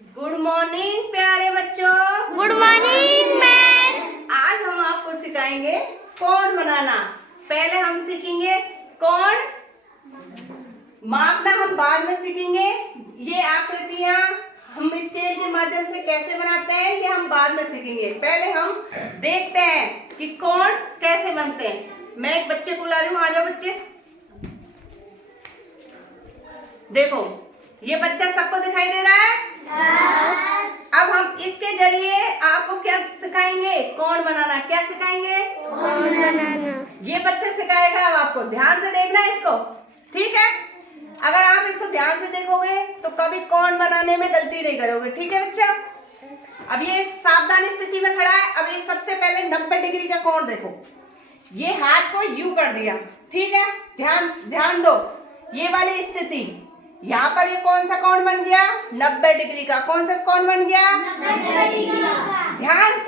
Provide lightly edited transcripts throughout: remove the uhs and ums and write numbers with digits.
Good morning प्यारे बच्चों। Good morning ma'am. आज हम आपको सिखाएंगे कोण बनाना। पहले हम सीखेंगे कोण, मापना हम बाद में सीखेंगे। ये आकृतियां हम स्केल के माध्यम से कैसे बनाते हैं ये हम बाद में सीखेंगे। पहले हम देखते हैं कि कोण कैसे बनते हैं। मैं एक बच्चे को ला रही हूँ, आ जाओ बच्चे। देखो ये बच्चा सबको दिखाई दे रहा है। अब हम इसके जरिए आपको क्या सिखाएंगे, कोण बनाना। क्या सिखाएंगे? कोण बनाना। ये बच्चा सिखाएगा। अब आपको ध्यान से देखना है इसको, ठीक है? अगर आप इसको ध्यान से देखोगे तो कभी कोण बनाने में गलती नहीं करोगे, ठीक है बच्चा? अब ये सावधान स्थिति में खड़ा है। अब ये सबसे पहले 90 डिग्री का कोण देखो। ये हाथ को यू कर दिया, ठीक है? ध्यान दो। ये वाली स्थिति, यहाँ पर ये कौन सा कोण बन गया? 90 डिग्री का। कौन सा कोण बन गया? 90 डिग्री का। ध्यान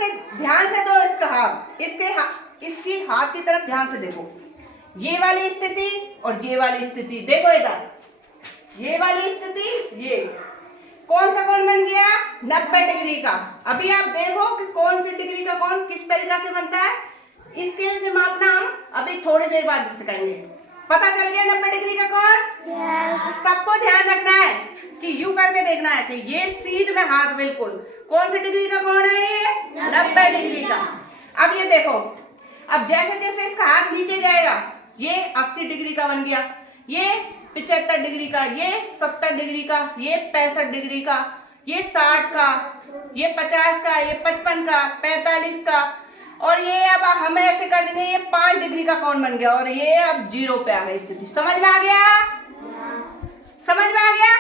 से दो इसका हाथ, इसकी हाथ की तरफ ध्यान से देखो। ये वाली स्थिति और ये वाली स्थिति देखो इधर। ये वाली स्थिति, ये कौन सा कोण बन गया? 90 डिग्री का। अभी आप देखो कि कौन सी डिग्री का कोण किस तरीका से बनता है। स्केल से मापना हम अभी थोड़ी देर बाद सिखाएंगे। पता चल गया 90 डिग्री का कोण? सबको ध्यान रखना है कि यू करके देखना है कि ये सीध में हाथ बिल्कुल। कौन सी डिग्री का कोण है ये? 90 डिग्री का। अब ये देखो, अब जैसे जैसे इसका हाथ नीचे जाएगा ये 80 डिग्री का बन गया, ये 75 डिग्री का, ये 70 डिग्री का, ये 65 डिग्री का, ये 60 का, ये 50 का, ये 55 का, 45 का, और ये अब हम ऐसे कर देंगे ये 5 डिग्री का कोण बन गया और ये अब 0 पे आ गई स्थिति। समझ में आ गया? समझ में आ गया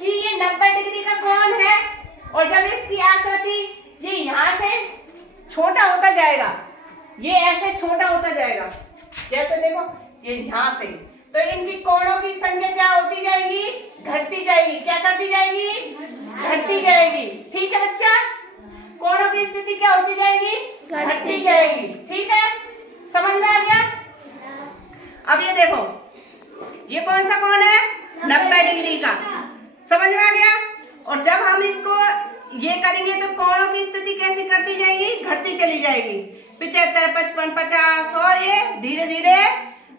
कि ये 90 डिग्री का कोण है। और जब इसकी आकृति ये यहाँ से छोटा होता जाएगा, ये ऐसे छोटा होता जाएगा, जैसे देखो ये यहाँ से, तो इनकी कोणों की संख्या क्या होती जाएगी? घटती जाएगी। क्या करती जाएगी? घटती जाएगी। ठीक है बच्चा? कोणों की स्थिति क्या होती जाएगी? घटती जाएगी। ठीक है, समझ में आ गया? अब ये देखो, ये कौन सा कोण है? 90 डिग्री का। समझ में आ गया? और जब हम इसको ये करेंगे तो कोणों की स्थिति कैसी करती जाएगी? घटती चली जाएगी। 75, 55, 50 और ये धीरे धीरे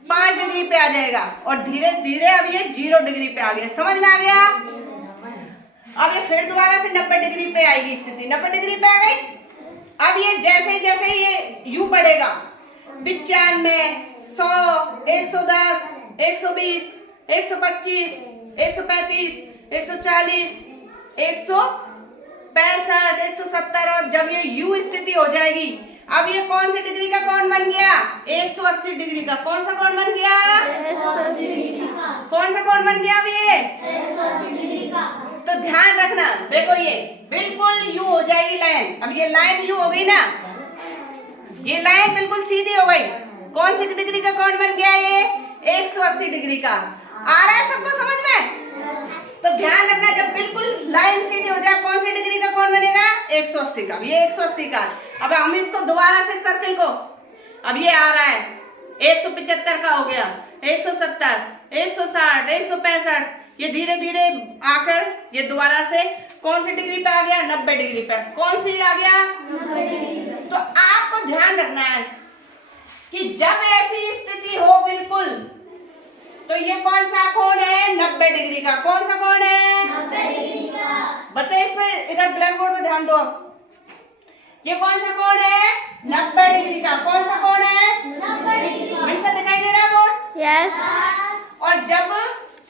5 डिग्री पे आ जाएगा और धीरे धीरे अब ये 0 डिग्री पे आ गया। समझ में आ गया? अब ये फिर दोबारा से 90 डिग्री पे आएगी स्थिति। 90 डिग्री पे आ गई। अब ये जैसे जैसे ये यू बढ़ेगा, 95, 100, 110, 120, 125, 135, 140, 165, 170 और जब ये यू स्थिति हो जाएगी, अब ये कौन सी डिग्री का कोण बन गया? 180 डिग्री का। कौन सा कोण बन गया? 180 डिग्री का। कौन सा कोण बन गया अब ये? 180 डिग्री का। तो ध्यान रखना, देखो ये बिल्कुल यू हो जाएगी लाइन। अब ये लाइन यू हो गई ना, ये लाइन बिल्कुल सीधी हो गई। कौन सी डिग्री का कोण बन गया ये? 180 डिग्री का। आ रहा है सबको समझ में? तो ध्यान रखना, जब बिल्कुल लाइन सीधी हो जाए कौन सी डिग्री का कोण बनेगा? 180 का। ये 180 का। अब हम इसको दोबारा से सर्किल को, अब ये आ रहा है 175 का हो गया, 170, 160, 165, ये धीरे धीरे आकर ये दोबारा से कौन सी डिग्री पे आ गया? 90 डिग्री पे। कौन सी आ गया? 90 डिग्री। तो आपको ध्यान रखना है कि जब ऐसी स्थिति हो बिल्कुल, तो ये कौन सा कोण है? 90 डिग्री का। कौन सा कोण है? 90 डिग्री का। बच्चे इस पर इधर ब्लैक बोर्ड पे ध्यान दो। ये कौन सा कोण है? 90 डिग्री का। कौन सा कोण है? 90 डिग्री का। मिल से दिखाई दे रहा है बोर्ड? यस। और जब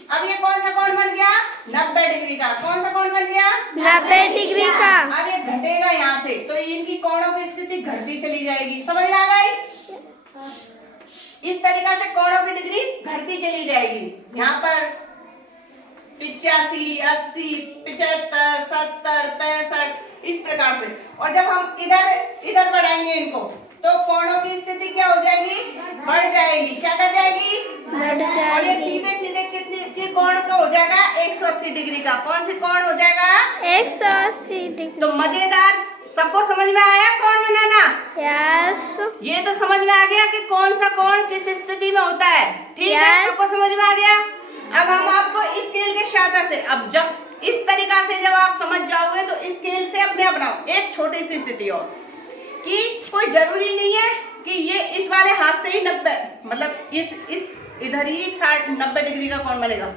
अब ये कौन सा कोण बन गया? 90 डिग्री का। कौन सा कोण बन गया? 90 डिग्री का। अब ये घटेगा यहाँ से, तो इनकी कोणों की स्थिति घटती चली जाएगी। समझ में आ गई? इस तरीका से कोणों की डिग्री घटती चली जाएगी। यहाँ पर 85, 80, 75, 70, 65 इस प्रकार से। और जब हम इधर बढ़ाएंगे इनको, तो कोणों की स्थिति क्या हो जाएगी? बढ़ जाएगी। क्या कर जाएगी? बढ़ जाएगी। और ये सीधे सीधे कितनी कोण का हो जाएगा? 180 डिग्री का। कौन सी कोण हो जाएगा? 180 डिग्री। तो मजेदार, सबको समझ में आया कोण बनाना? यस। ये तो समझ में आ गया कि कौन सा कोण किस स्थिति में होता है। ठीक है, सबको समझ में आ गया। अब हम आपको इस स्केल के सहायता से, अब जब इस तरीका से जब आप समझ जाओगे तो स्केल से अपने आप बनाओ। एक छोटी सी स्थिति और कि कोई जरूरी नहीं है कि ये इस वाले हाथ से ही 90 मतलब इस इधर ही 90 डिग्री का कौन बनेगा,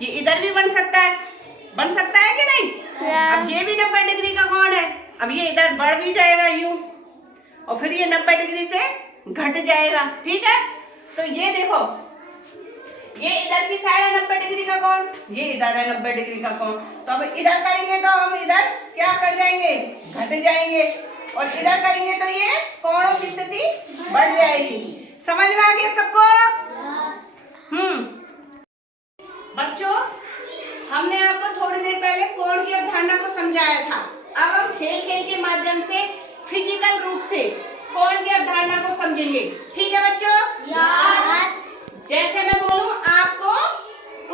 ये इधर भी बन सकता है कि नहीं? अब ये भी 90 डिग्री का कौन है, अब ये इधर बढ़ भी जाएगा यूं और फिर ये 90 डिग्री से घट जाएगा, ठीक है? तो ये देखो, ये इधर की साइड है 90 डिग्री का कोण, ये इधर है 90 डिग्री का कोण। तो अब इधर करेंगे तो हम इधर क्या कर जाएंगे, घट जाएंगे, और इधर करेंगे तो ये कोणों की स्थिति बढ़ जाएगी। समझ में आ गया सबको? बच्चों, हमने आपको थोड़ी देर पहले कोण की अवधारणा को समझाया था। अब हम खेल खेल के माध्यम से फिजिकल रूप से कोण की अवधारणा को समझेंगे, ठीक है बच्चों? यस। जैसे मैं बोलूं आपको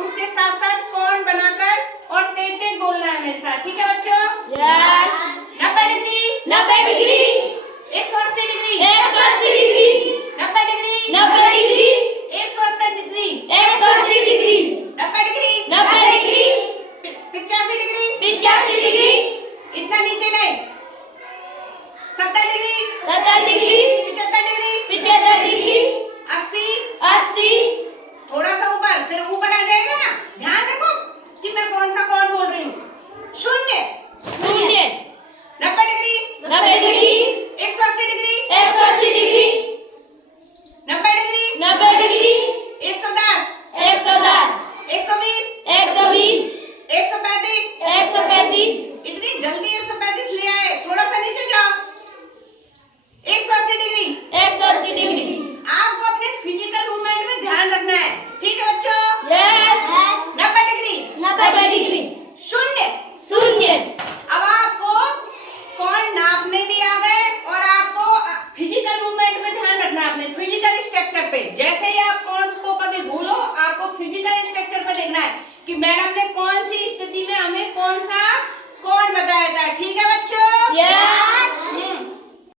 उसके साथ साथ कोण बनाकर और तेज बोलना है मेरे साथ, ठीक है बच्चों? Yes. 90 degree, 90 degree, 180 degree, 180 degree, 90 degree, 90 degree, 180 degree, 180 degree, 90 degree, 90 degree, 85 degree, 85 degree, इतना नीचे नहीं, 70 डिग्री, 70 डिग्री,